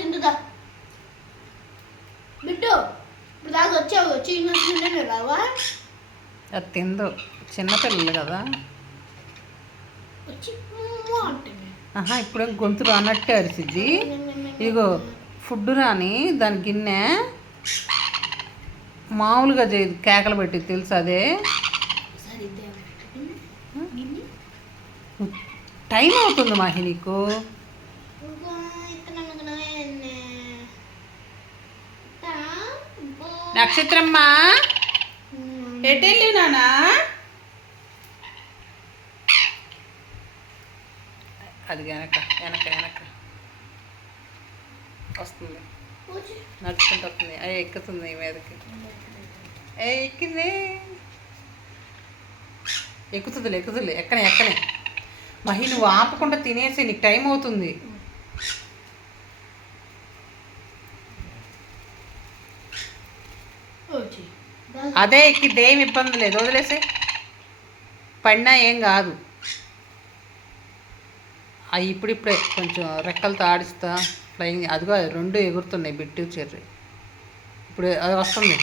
తింటుందా bit ఇప్పుడు దాకా వచ్చావు చిన్న రావా అది తిందో చిన్నపిల్లలు కదా. ఆహా ఇప్పుడేం గొంతు రానట్టే అరిసిద్ది. ఇదిగో ఫుడ్ రాని దాని గిన్నె మామూలుగా చేయదు, కేకలు పెట్టి తెలుసు. అదే టైం అవుతుంది మాహి నీకు. నక్షత్రమ్మా ఎటెళ్ళి నానా అది వెనక వెనక వెనక వస్తుంది, నడుచుకుంటూ వస్తుంది. అవి ఎక్కుతుంది మీదకి. ఎక్కింది, ఎక్కుతుందిలే ఎక్కుతుందిలే. ఎక్కనే ఎక్కనే మహి నువ్వు ఆపకుండా తినేసి, నీకు టైం అవుతుంది. అదే ఎక్కిద్ది, ఏమి ఇబ్బంది లేదు, వదిలేసే. పడినా ఏం కాదు. అవి ఇప్పుడిప్పుడే కొంచెం రెక్కలతో ఆడిస్తా ఫ్లయింగ్. అదిగో రెండు ఎగురుతున్నాయి, బిట్టు చెర్రీ. ఇప్పుడు అది వస్తుంది,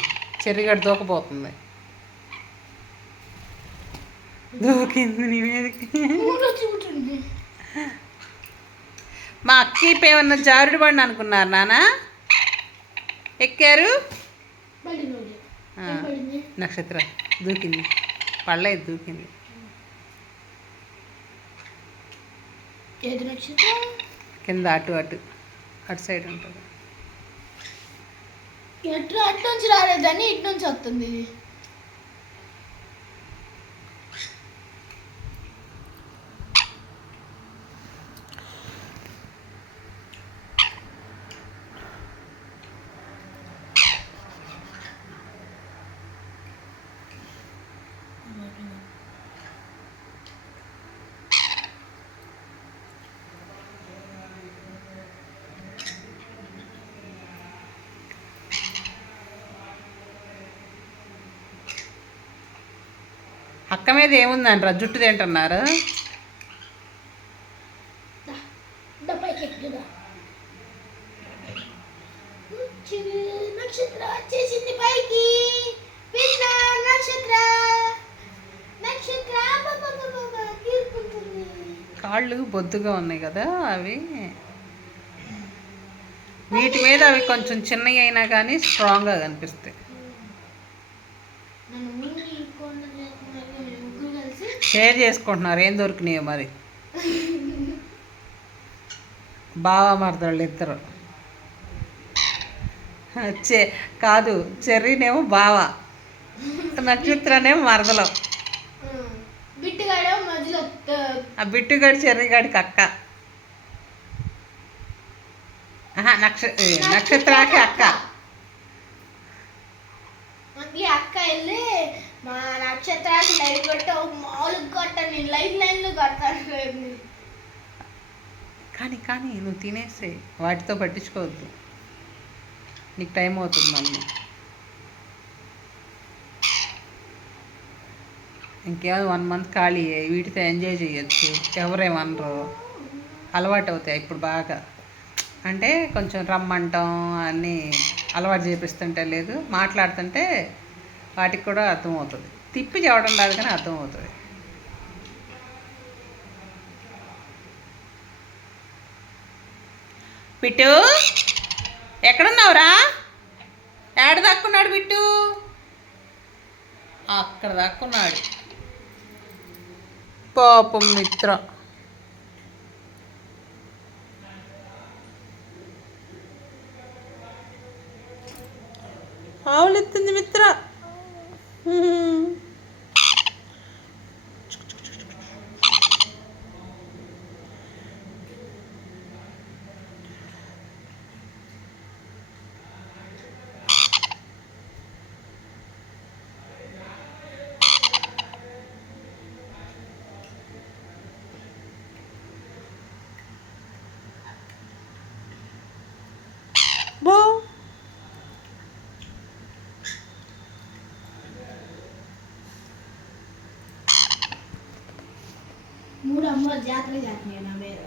చెర్రీగడ్డ దూకపోతుంది. దూకింది నీ మీదకి. మా అక్కీపు ఏమన్నా జారుడు బండి అనుకున్నారు నాన్న, ఎక్కారు. నక్షత్ర దూకింది, పడలేదు, దూకింది. కింద అటు అటు అటు సైడ్ ఉంటుంది. అటు నుంచి రాలేదని ఇటు నుంచి వస్తుంది. అక్క మీద ఏముందంటారా, జుట్టు తింటున్నారు. నక్షత్ర వచ్చేసింది పైకి. కాళ్ళు బొద్దుగా ఉన్నాయి కదా అవి. వీటి మీద అవి కొంచెం చిన్నవి అయినా కానీ స్ట్రాంగ్గా కనిపిస్తాయి. షేర్ చేసుకుంటున్నారు, ఏం దొరికినాయో మరి. బావా మరదళ్ళు ఇద్దరు. కాదు, చెర్రీనేమో బావ, నక్షత్రనేమో మరదలు. ఆ బిట్టుగాడి చెర్రీగాడికి అక్క. నక్షత్రాకి అక్క. అక్క వెళ్ళి మా నక్షత్రానికి లైట్ కొట్ట, మామూలుగా కొట్ట, నేను లైన్లు కొడతాను. కానీ కానీ నువ్వు తినేసే, వాటితో పట్టించుకోవద్దు, నీకు టైం అవుతుంది మళ్ళీ. ఇంకేమో 1 month ఖాళీ, వీటితో ఎంజాయ్ చేయొచ్చు, ఎవరేమనరు, అలవాటు అవుతాయి ఇప్పుడు బాగా. అంటే కొంచెం రమ్మంటాం అన్నీ అలవాటు చేపిస్తుంటే లేదు, మాట్లాడుతుంటే వాటికి కూడా అర్థమవుతుంది. తిప్పి చెప్పడం రాదు కానీ అర్థమవుతుంది. బిట్టు ఎక్కడున్నావురా, ఏడ దాక్కున్నాడు బిట్టు, అక్కడ దాక్కున్నాడు. పాపం మిత్ర. ఆవులెత్తుంది మిత్ర. బో మూడు అమ్మలు జాతర చేస్తున్నాయి నా మీద.